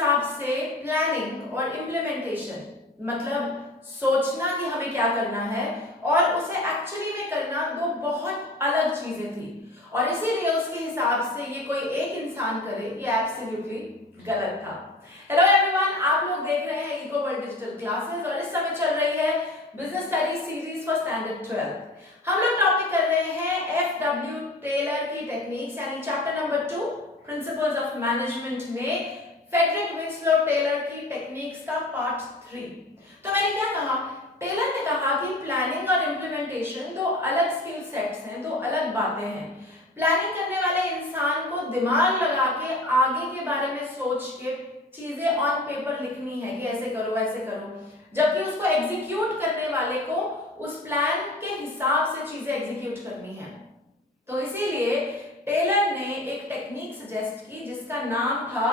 हिसाब से प्लानिंग और इम्प्लीमेंटेशन मतलब सोचना कि हमें क्या करना है और उसे एक्चुअली में करना दो बहुत अलग चीजें थी और इसीलिए उसके हिसाब से ये कोई एक इंसान करे ये एब्सोल्युटली गलत था। हेलो एवरीवन, आप लोग देख रहे हैं इको वर्ल्ड डिजिटल क्लासेस और इस समय चल रही है business studies series for standard 12। हम लोग टॉपिक कर रहे हैं एफ.डब्ल्यू. टेलर की टेक्निक्स यानी chapter number 2 principles of management में फ्रेडरिक विंसलो टेलर की टेक्निक्स का पार्ट 3। तो मैंने क्या कहा, टेलर ने कहा कि प्लानिंग और इम्प्लीमेंटेशन दो अलग स्किल सेट्स हैं, दो अलग बातें हैं। प्लानिंग करने वाले इंसान को दिमाग लगा के आगे के बारे में सोच के चीजें ऑन पेपर लिखनी है कि ऐसे करो ऐसे करो, जबकि उसको एग्जीक्यूट करने वाले को उस प्लान के हिसाब से चीजें एग्जीक्यूट करनी है। तो इसीलिए टेलर ने एक टेक्निक सजेस्ट की जिसका नाम था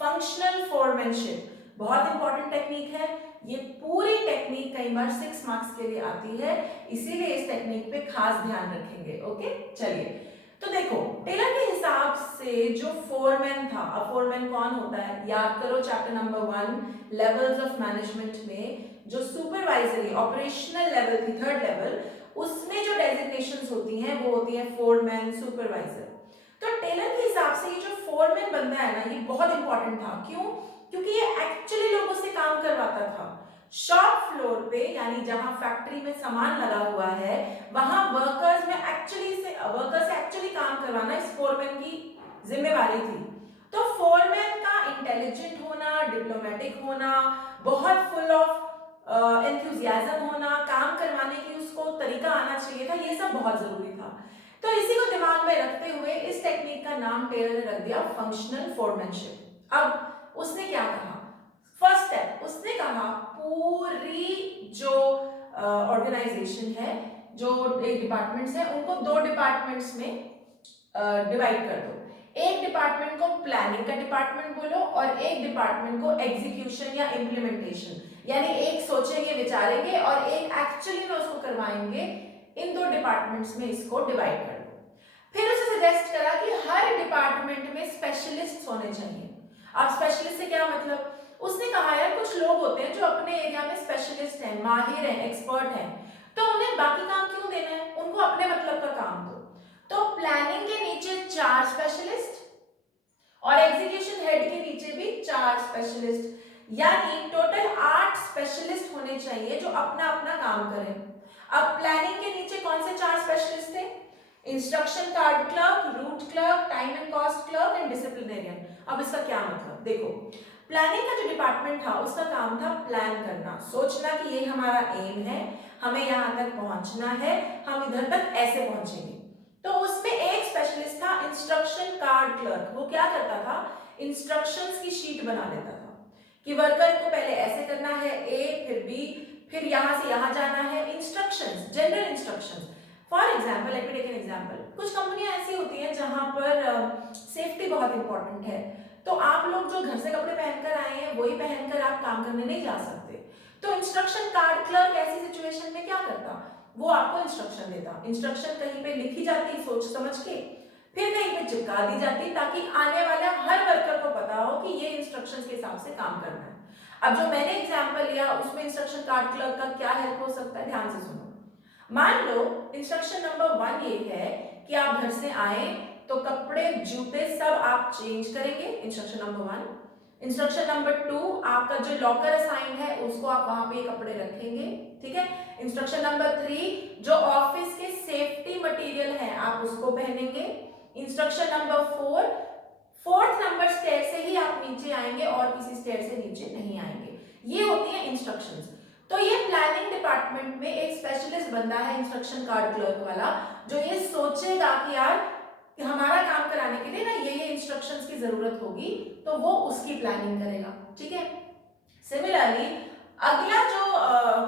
फंक्शनल फोरमैनशिप। बहुत इंपॉर्टेंट टेक्निक है ये। पूरी टेक्निक कई बार 6 मार्क्स के लिए आती है, इसीलिए इस टेक्निक पे खास ध्यान रखेंगे। ओके, चलिए तो देखो टेलर के हिसाब से जो फोरमैन था, अब फोरमैन कौन होता है याद करो, chapter number 1 levels of management में जो सुपरवाइजरी ऑपरेशनल लेवल थी, 3rd लेवल, उसमें जो डेजिग्नेशंस होती हैं वो होती हैं फोरमैन, सुपरवाइजर। तो टेलर के हिसाब से ये जो फोरमैन बंदा है ना, ये बहुत इंपॉर्टेंट था। क्यों? क्योंकि ये एक्चुअली लोगों से काम करवाता था। शॉप फ्लोर पे यानी जहां फैक्ट्री में सामान लगा हुआ है वहां वर्कर्स से एक्चुअली काम करवाना इस फोरमैन की जिम्मेवारी थी। तो फोरमैन का इंटेलिजेंट होना, डिप्लोमेटिक होना, बहुत फुल ऑफ एंथुसियाज्म होना, काम करवाने की उसको तरीका आना चाहिए था, ये सब बहुत जरूरी था। तो इसी को दिमाग में रखते हुए इस टेक्निक का नाम टेलर ने रख दिया फंक्शनल फोरमैनशिप। अब उसने क्या कहा, फर्स्ट स्टेप उसने कहा पूरी जो ऑर्गेनाइजेशन है, जो डिपार्टमेंट्स हैं, उनको 2 डिपार्टमेंट्स में डिवाइड कर दो। एक डिपार्टमेंट को प्लानिंग का डिपार्टमेंट बोलो और एक डिपार्टमेंट को एग्जीक्यूशन या इम्प्लीमेंटेशन, यानी एक सोचेंगे विचारेंगे और एक एक्चुअली में उसको करवाएंगे। इन 2 डिपार्टमेंट्स में इसको डिवाइड कर दो। फिर उसे सजेस्ट करा कि हर डिपार्टमेंट में स्पेशलिस्ट होने चाहिए। अब स्पेशलिस्ट से क्या मतलब, उसने कहा यार कुछ लोग होते हैं जो अपने एरिया में स्पेशलिस्ट हैं, माहिर हैं, एक्सपर्ट हैं, तो उन्हें बाकी काम क्यों देना है, उनको अपने मतलब का काम दो। तो प्लानिंग के नीचे 4 स्पेशलिस्ट और एग्जीक्यूशन हेड के नीचे भी 4 स्पेशलिस्ट, यानी टोटल 8 स्पेशलिस्ट होने चाहिए जो अपना अपना काम करें। अब प्लानिंग के नीचे कौन से 4 स्पेशलिस्ट थे? Instruction card clerk, root clerk, time and cost clerk and disciplinarian. अब इसका क्या मतलब, देखो प्लानिंग का जो डिपार्टमेंट था उसका काम था प्लान करना, सोचना कि ये हमारा एम है, हमें यहाँ तक पहुंचना है, हम इधर तक ऐसे पहुंचेंगे। तो उसमें एक स्पेशलिस्ट था इंस्ट्रक्शन कार्ड क्लर्क। वो क्या करता था, इंस्ट्रक्शंस की शीट बना देता था कि वर्कर को पहले ऐसे करना है, ए फिर बी, फिर यहां से यहां जाना है। Instructions, general instructions. For example, let me take an example, कुछ कंपनियां ऐसी होती हैं जहां पर सेफ्टी बहुत इंपॉर्टेंट है, तो आप लोग जो घर से कपड़े पहनकर आए हैं वही पहनकर आप काम करने नहीं जा सकते। तो इंस्ट्रक्शन कार्ड क्लर्क ऐसी सिचुएशन में क्या करता, वो आपको इंस्ट्रक्शन देता। इंस्ट्रक्शन कहीं पे लिखी जाती सोच समझ के, फिर कहीं पे चिपका दी जाती ताकि आने वाला हर वर्कर को पता हो कि ये इंस्ट्रक्शंस के हिसाब से काम करना है। अब जो मैंने एग्जांपल लिया उसमें इंस्ट्रक्शन कार्ड क्लर्क का क्या हेल्प हो सकता है, ध्यान से सुनो। मान लो इंस्ट्रक्शन नंबर 1 ये है कि आप घर से आए तो कपड़े जूते सब आप चेंज करेंगे, इंस्ट्रक्शन नंबर 1। इंस्ट्रक्शन नंबर 2, आपका जो लॉकर असाइन है उसको आप वहां पे कपड़े रखेंगे, ठीक है। इंस्ट्रक्शन नंबर 3, जो ऑफिस के सेफ्टी मटेरियल है आप उसको पहनेंगे। Instruction number 4, 4th number stair से ही आप नीचे आएंगे और किसी स्टेयर से नीचे नहीं आएंगे। ये होती है इंस्ट्रक्शंस। तो ये प्लानिंग डिपार्टमेंट में एक स्पेशलिस्ट बंदा है इंस्ट्रक्शन कार्ड क्लर्क वाला, जो ये सोचेगा कि यार कि हमारा काम कराने के लिए ना ये इंस्ट्रक्शंस की जरूरत होगी, तो वो उसकी प्लानिंग करेगा, ठीक है। सिमिलरली अगला जो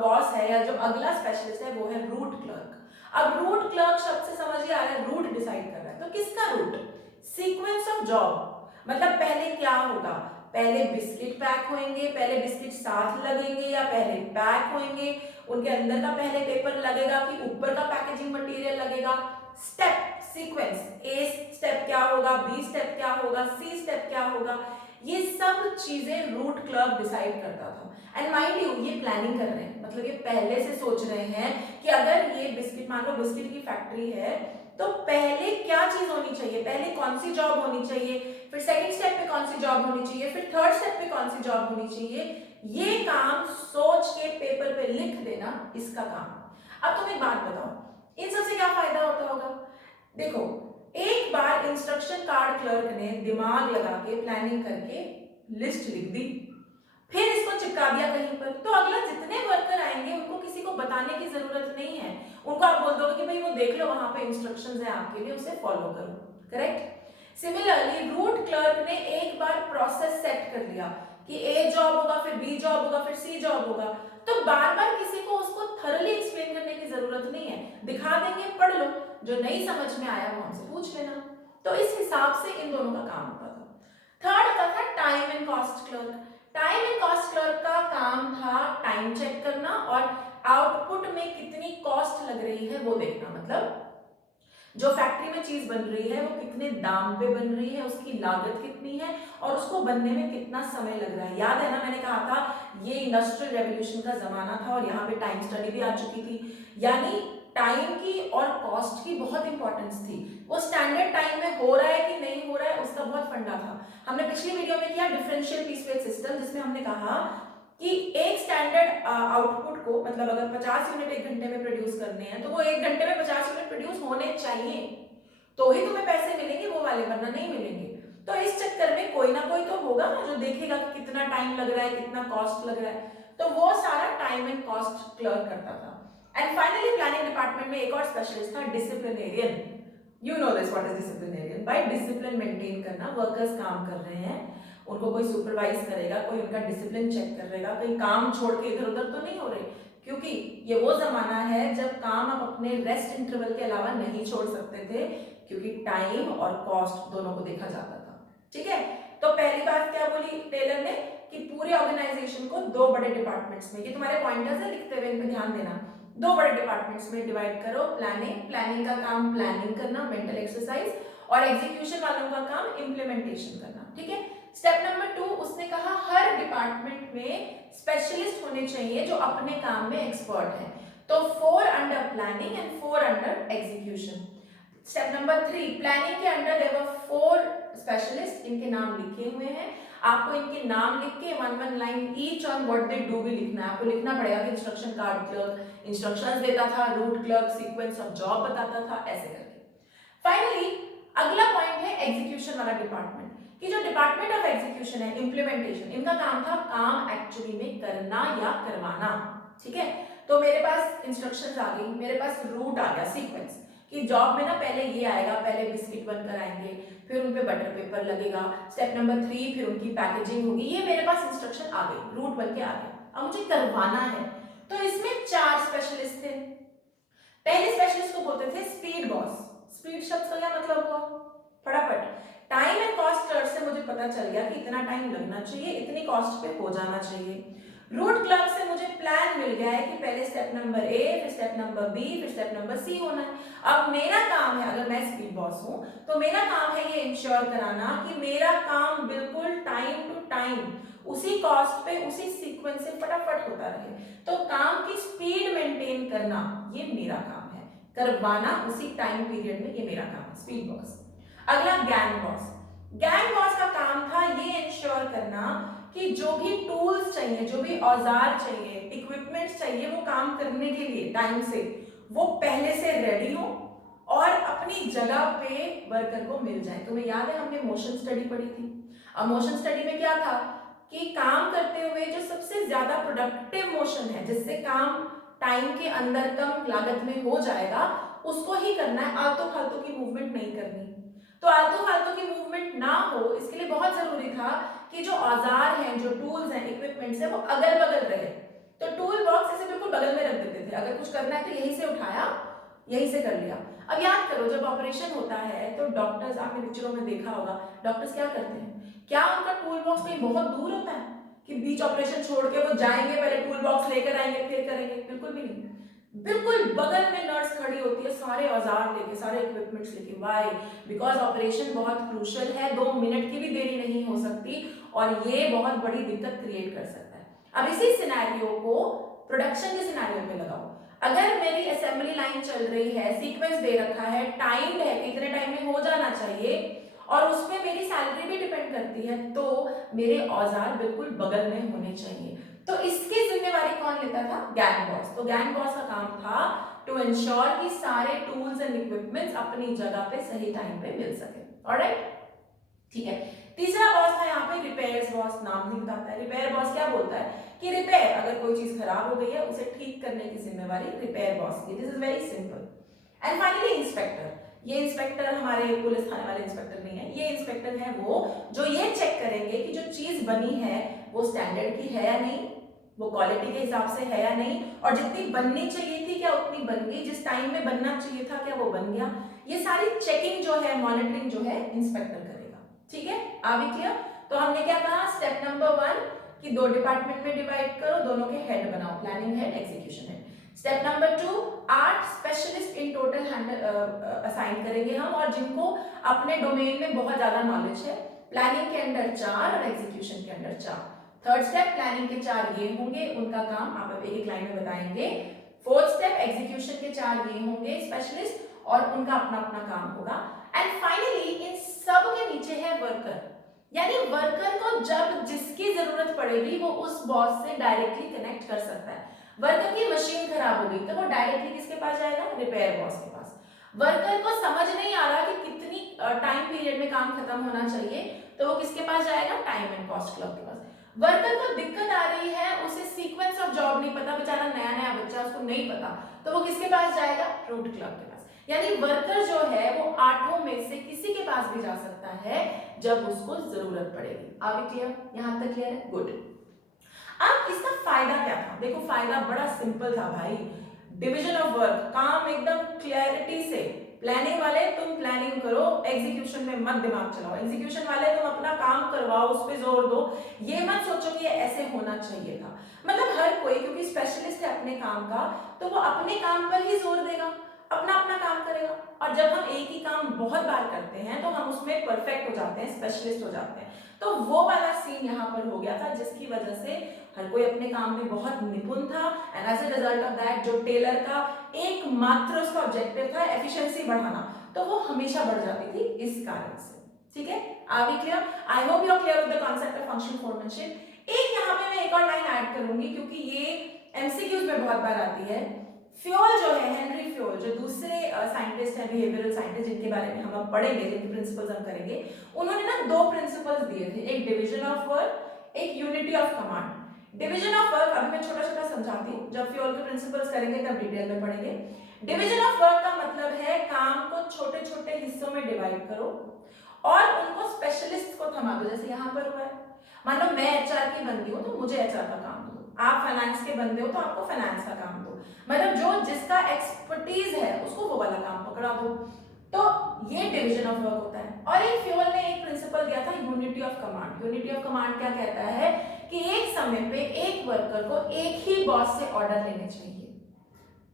बॉस है या जो अगला स्पेशलिस्ट है वो है रूट क्लर्क। अब रूट क्लर्क शब्द से समझिए आ रहा है रूट डिसाइड कर रहा है, तो किसका रूट, सीक्वेंस ऑफ जॉब, मतलब पहले क्या होगा, पहले बिस्किट पैक होंगे, पहले बिस्किट साथ लगेंगे या पहले पैक होंगे, उनके अंदर का पहले पेपर लगेगा कि ऊपर का पैकेजिंग मटेरियल लगेगा। स्टेप सीक्वेंस, ए स्टेप क्या होगा, बी स्टेप क्या होगा, सी स्टेप क्या होगा, ये सब चीजें रूट क्लर्क डिसाइड करता था। एंड माइंड यू, ये प्लानिंग कर रहे हैं, मतलब ये पहले से सोच रहे हैं कि अगर ये बिस्किट, मान लो बिस्किट की फैक्ट्री है, तो पहले क्या चीज होनी चाहिए, पहले कौन सी जॉब होनी चाहिए, फिर सेकंड स्टेप पे कौन सी जॉब होनी चाहिए, फिर थर्ड स्टेप पे कौन सी जॉब होनी चाहिए, ये काम सोच के पेपर पे लिख देना इसका काम। अब तुम एक बात बताओ, इन सबसे क्या फायदा होता होगा? देखो, एक बार इंस्ट्रक्शन कार्ड क्लर्क ने दिमाग लगा के प्लानिंग करके लिस्ट लिख दी, फिर इसको चिपका दिया कहीं पर, तो अगला जितने वर्कर आएंगे उनको किसी को बताने की जरूरत नहीं है। उनको आप बोल दोगे कि भाई वो देख लो वहां पे इंस्ट्रक्शंस है आपके लिए, उसे फॉलो करो। करेक्ट। सिमिलरली रूट क्लर्क ने एक बार प्रोसेस सेट कर लिया कि ए जॉब होगा, फिर बी जॉब होगा, फिर सी जॉब होगा, तो बार बार किसी को उसको थरली एक्सप्लेन करने की जरूरत नहीं है, दिखा देंगे, पढ़ लो, जो नहीं समझ में आया वो हमसे पूछ लेना। तो इस हिसाब से इन दोनों का काम होता था। थर्ड होता था time and cost clerk. Time and cost clerk का काम था टाइम चेक करना और आउटपुट में कितनी कॉस्ट लग रही है वो देखना, मतलब जो फैक्ट्री में चीज बन रही है वो कितने दाम पे बन रही है, उसकी लागत कितनी है और उसको बनने में कितना समय लग रहा है। याद है ना, मैंने कहा था ये इंडस्ट्रियल रेवोल्यूशन का जमाना था और यहाँ पे टाइम स्टडी भी आ चुकी थी, यानी टाइम की और कॉस्ट की बहुत इंपॉर्टेंस थी। वो स्टैंडर्ड टाइम में हो रहा है कि नहीं हो रहा है उसका बहुत फंडा था। हमने पिछली वीडियो में किया डिफरेंशियल पीस वेट सिस्टम, जिसमें हमने कहा कि एक स्टैंडर्ड आउटपुट को, मतलब अगर 50 यूनिट एक घंटे में प्रोड्यूस करने हैं तो वो एक घंटे में 50 यूनिट प्रोड्यूस होने चाहिए, तो ही तुम्हें पैसे मिलेंगे, वो वाले वरना नहीं मिलेंगे। तो इस चक्कर में कोई ना कोई तो होगा ना जो देखेगा कि कितना टाइम लग रहा है, कितना कॉस्ट लग रहा है, तो वो सारा टाइम एंड कॉस्ट क्लर्क करता था। एंड फाइनली प्लानिंग डिपार्टमेंट में एक और स्पेशलिस्ट था, disciplinarian. You know this what is disciplinarian, by discipline maintain करना, वर्कर्स काम कर रहे हैं, उनको कोई सुपरवाइज करेगा, कोई उनका डिसिप्लिन चेक करेगा, कहीं काम छोड़ के इधर उधर तो नहीं हो रहे, क्योंकि ये वो जमाना है जब काम आप अपने रेस्ट इंटरवल के अलावा नहीं छोड़ सकते थे, क्योंकि टाइम और कॉस्ट दोनों को देखा जाता था। ठीक है, तो पहली बात क्या बोली टेलर ने कि पूरे ऑर्गेनाइजेशन को दो बड़े डिपार्टमेंट्स में, ये तुम्हारे पॉइंटर्स है, लिखते हुए इन पे ध्यान देना, दो बड़े डिपार्टमेंट्स में डिवाइड करो। प्लानिंग का काम प्लानिंग करना, मेंटल एक्सरसाइज, और एग्जीक्यूशन वालों का काम इम्प्लीमेंटेशन करना। ठीक है। स्टेप नंबर 2 उसने कहा हर डिपार्टमेंट में स्पेशलिस्ट होने चाहिए जो अपने काम में एक्सपर्ट है, तो 4 under planning and 4 under execution. Step number 3 planning के अंडर देयर वर 4 स्पेशलिस्ट, इनके नाम लिखे हुए हैं, आपको इनके नाम लिख के 1 line each on what they do भी लिखना है, आपको लिखना पड़ेगा कि इंस्ट्रक्शन कार्ड क्लर्क इंस्ट्रक्शंस देता था, root clerk sequence of job बताता था, ऐसे करके। फाइनली अगला पॉइंट है एग्जीक्यूशन वाला डिपार्टमेंट, कि जो डिपार्टमेंट ऑफ एग्जीक्यूशन है, इंप्लीमेंटेशन, इनका काम था काम एक्चुअली में करना या करवाना। ठीक है, तो मेरे पास इंस्ट्रक्शंस आ गई, मेरे पास रूट आ गया, सीक्वेंस, कि जॉब में ना पहले ये आएगा, पहले बिस्किट बनकर आएंगे, फिर उन पे बटर पेपर लगेगा, स्टेप नंबर 3 फिर उनकी पैकेजिंग होगी, ये मेरे पास इंस्ट्रक्शन आ गई, रूट बन के आ गया। अब मुझे करवाना है, तो इसमें 4 स्पेशलिस्ट थे। पहले स्पेशलिस्ट को बोलते थे स्पीड बॉस। स्पीड शब्द का क्या मतलब हुआ? फटाफट। टाइम एंड कॉस्ट क्लर्क से मुझे पता चल गया कि इतना टाइम लगना चाहिए, इतनी कॉस्ट पे हो जाना चाहिए। रूट क्लर्क से मुझे प्लान मिल गया है कि पहले स्टेप नंबर ए, फिर स्टेप नंबर बी, फिर स्टेप नंबर सी होना है। अब मेरा काम है, अगर मैं स्पीड बॉस हूं तो मेरा काम है ये इंश्योर कराना कि मेरा काम बिल्कुल टाइम टू टाइम उसी कॉस्ट पे उसी सीक्वेंस से फटाफट होता रहे। तो काम की स्पीड मेंटेन करना ये मेरा काम है, करवाना उसी टाइम पीरियड में, ये मेरा काम है, स्पीड बॉस। अगला गैंग बॉस। गैंग बॉस का काम था ये इंश्योर करना कि जो भी टूल्स चाहिए, जो भी औजार चाहिए, इक्विपमेंट्स चाहिए वो काम करने के लिए टाइम से, वो पहले से रेडी हो और अपनी जगह पे वर्कर को मिल जाए। तुम्हें याद है हमने मोशन स्टडी पढ़ी थी। अब मोशन स्टडी में क्या था कि काम करते हुए जो सबसे ज्यादा प्रोडक्टिव मोशन है, जिससे काम टाइम के अंदर कम लागत में हो जाएगा, उसको ही करना है, आलतू फालतू की मूवमेंट नहीं करनी। तो आलतू फालतू की मूवमेंट ना हो, इसके लिए बहुत जरूरी था कि जो औजार हैं, जो टूल्स हैं, इक्विपमेंट्स हैं, वो अगल बगल रहे। तो टूल बॉक्स ऐसे बिल्कुल बगल में रख देते थे, अगर कुछ करना है तो यहीं से उठाया, यहीं से कर लिया। अब याद करो जब ऑपरेशन होता है तो डॉक्टर्स, आपने पिक्चरों में देखा होगा, डॉक्टर्स क्या करते हैं, क्या उनका टूल बॉक्स कहीं बहुत दूर होता है कि बीच ऑपरेशन छोड़ के वो जाएंगे, पहले टूल बॉक्स लेकर आएंगे फिर करेंगे? बिल्कुल भी नहीं। बिल्कुल बगल में नर्स खड़ी होती है, सारे औजार लेके, सारे इक्विपमेंट्स लेके। व्हाई? बिकॉज ऑपरेशन बहुत क्रूशल है, 2 मिनट की भी देरी नहीं हो सकती और ये बहुत बड़ी दिक्कत क्रिएट कर सकता है। अब इसी सिनेरियो को प्रोडक्शन के सिनेरियो पे लगाओ। अगर मेरी असेंबली लाइन चल रही है, सीक्वेंस दे रखा है, टाइम्ड है कि इतने टाइम में हो जाना चाहिए और उसमें मेरी सैलरी भी डिपेंड करती है, तो मेरे औजार बिल्कुल बगल में होने चाहिए। तो इसकी जिम्मेवारी कौन लेता था? Gang boss. तो गैंग बॉस का काम था टू इंश्योर कि सारे टूल्स एंड इक्विपमेंट्स अपनी जगह पे सही टाइम पे मिल सके। ऑलराइट, ठीक है। तीसरा बॉस था यहाँ पे रिपेयर्स बॉस, नाम ही बताता है। रिपेयर बॉस क्या बोलता है कि रिपेयर, अगर कोई चीज खराब हो गई है उसे ठीक करने की जिम्मेवारी रिपेयर बॉस की। This is very simple. And finally inspector. ये इंस्पेक्टर हमारे पुलिस थाने वाले इंस्पेक्टर नहीं है, ये इंस्पेक्टर है वो जो ये चेक करेंगे कि जो चीज बनी है वो स्टैंडर्ड की है या नहीं, वो क्वालिटी के हिसाब से है या नहीं, और जितनी बननी चाहिए थी क्या उतनी बन गई, जिस टाइम में बनना चाहिए था क्या वो बन गया। ये सारी चेकिंग जो है, मॉनिटरिंग जो है, इंस्पेक्टर करेगा। ठीक है, आ भी क्लियर? तो हमने क्या कहा, स्टेप नंबर 1 कि 2 डिपार्टमेंट में डिवाइड करो, दोनों के हेड बनाओ, planning head, execution head. Step number 2, 8 specialist in total assign करेंगे हम, और जिनको अपने डोमेन में बहुत ज्यादा नॉलेज है। प्लानिंग के अंडर 4 और एग्जीक्यूशन के अंडर 4। थर्ड स्टेप, प्लानिंग के 4 ये होंगे, उनका काम आप एक एक लाइन में बताएंगे। फोर्थ स्टेप, एग्जीक्यूशन के 4 ये होंगे स्पेशलिस्ट, और उनका अपना अपना काम होगा। एंड फाइनली इन सब के नीचे है वर्कर, यानी वर्कर को जब जिसकी जरूरत पड़ेगी वो उस बॉस से डायरेक्टली कनेक्ट कर सकता है। वर्कर की मशीन खराब हो गई तो वो डायरेक्टली किसके पास जाएगा? रिपेयर बॉस के पास। वर्कर को समझ नहीं आ रहा कि कितनी टाइम पीरियड में काम खत्म होना चाहिए, तो वो किसके पास जाएगा? टाइम एंड कॉस्ट क्लब के पास। वर्कर को दिक्कत आ रही है, उसे सीक्वेंस ऑफ जॉब नहीं पता, बेचारा नया नया बच्चा, उसको नहीं पता, तो वो किसके पास जाएगा? रूट क्लब के पास। यानी वर्कर जो है वो 8 में से किसी के पास भी जा सकता है जब उसको जरूरत पड़ेगी। आगे क्लियर? यहां तक क्लियर है? गुड। अब इसका फायदा क्या था? देखो फायदा बड़ा सिंपल था भाई। डिवीजन ऑफ वर्क, काम एकदम क्लैरिटी से। प्लानिंग वाले तुम प्लानिंग करो, एग्जीक्यूशन में मत दिमाग चलाओ। एग्जीक्यूशन वाले तुम अपना काम करवाओ, उस पर जोर दो, ये मत सोचो कि ये ऐसे होना चाहिए था। मतलब हर कोई क्योंकि स्पेशलिस्ट है अपने काम का, तो वो अपने काम पर ही जोर देगा, अपना अपना काम करेगा। और जब हम एक ही काम बहुत बार करते हैं तो हम उसमें परफेक्ट हो जाते हैं, स्पेशलिस्ट हो जाते हैं। तो वो वाला सीन यहाँ पर हो गया था, जिसकी वजह से हर कोई अपने काम में बहुत निपुण था। And as a result of that, जो टेलर का एकमात्र उसका ऑब्जेक्टिव था एफिशिएंसी बढ़ाना, तो वो हमेशा बढ़ जाती थी इस कारण से। ठीक है, are we clear? I hope you are clear with the concept of functional foremanship. एक यहाँ पे मैं एक और लाइन ऐड करूंगी क्योंकि ये एमसीक्यूज में बहुत बार आती है। फ्योल जो है, हेनरी फ्योल, जो दूसरे साइंटिस्ट है, बिहेवियरल साइंटिस्ट, जिनके बारे में हम अब पढ़ेंगे, जिनके प्रिंसिपल्स हम करेंगे, उन्होंने ना 2 प्रिंसिपल्स दिए थे, एक डिवीजन ऑफ वर्क, एक unity of command. Division of work अभी मैं छोटा छोटा समझाती हूँ, जब फ्योल के प्रिंसिपल्स करेंगे तब डिटेल में पढ़ेंगे। डिवीजन ऑफ वर्क का मतलब है काम को छोटे छोटे हिस्सों में डिवाइड करो और उनको स्पेशलिस्ट को थमा दो। जैसे यहाँ पर हुआ है, मान लो मैं एचआर की बंदी हूँ तो मुझे एचआर का काम दो, आप फाइनेंस के बंदे हो तो आपको फाइनेंस का काम दो। मतलब जो जिसका एक्सपर्टीज है उसको वो वाला काम पकड़ा दो। तो ये डिवीजन ऑफ वर्क होता है। और एक फ्योल ने एक प्रिंसिपल दिया था, unity of command. Unity of command क्या कहता है कि एक समय पे एक वर्कर को एक ही बॉस से ऑर्डर लेने चाहिए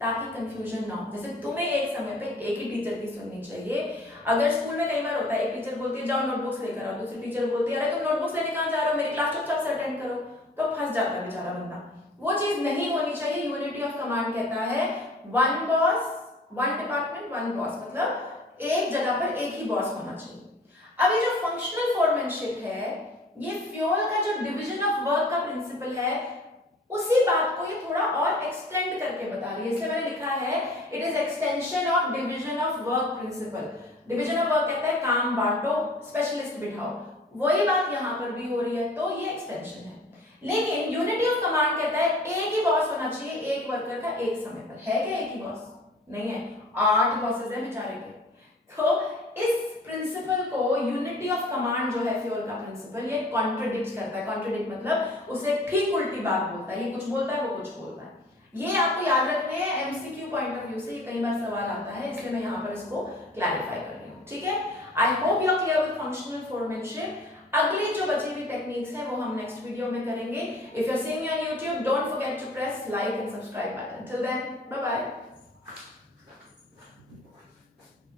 ताकि कंफ्यूजन ना हो। जैसे तुम्हें एक समय पे एक ही टीचर की सुननी चाहिए। अगर स्कूल में कई बार होता है, एक टीचर बोलती है जाओ नोटबुक्स लेकर आओ, दूसरी टीचर बोलती है अरे तुम नोटबुक्स लेने कहाँ जा रहे हो, मेरी क्लास चुपचाप से अटेंड करो, तो फंस जाता है बेचारा बंदा। वो चीज नहीं होनी चाहिए। यूनिटी ऑफ कमांड कहता है one boss, one department, one boss, मतलब एक जगह पर एक ही बॉस होना चाहिए। अब ये जो फंक्शनल फोरमैनशिप है, ये फ्योल का जो डिवीजन ऑफ वर्क का प्रिंसिपल है, उसी बात को ये थोड़ा और एक्सटेंड करके बता रही है। इसलिए मैंने लिखा है it is extension of division of work principal. Division of work कहता है काम बांटो, स्पेशलिस्ट बिठाओ, वही बात यहाँ पर भी हो रही है, तो ये एक्सटेंशन है। लेकिन यूनिटी ऑफ कमांड कहता है एक ही बॉस होना चाहिए एक वर्कर का एक समय पर। है क्या एक ही बॉस? नहीं है, 8 बॉसेस है बेचारे के। तो इस प्रिंसिपल को, यूनिटी ऑफ कमांड जो है फ्योल का प्रिंसिपल, ये कॉन्ट्रडिक्ट करता है। कॉन्ट्रडिक्ट मतलब उसे ठीक उल्टी बात बोलता है, ये कुछ बोलता है वो कुछ बोलता है। ये आपको याद रखने हैं, एमसीक्यू पॉइंट ऑफ व्यू से ये कई बार सवाल आता है, इसलिए मैं यहाँ पर इसको क्लैरिफाई कर रही हूँ। ठीक है, I hope you are clear with functional foremanship. अगली जो बची हुई टेक्निक्स हैं वो हम नेक्स्ट वीडियो में करेंगे. If you are seeing me on YouTube, don't forget to press like and subscribe button. Till then, bye bye.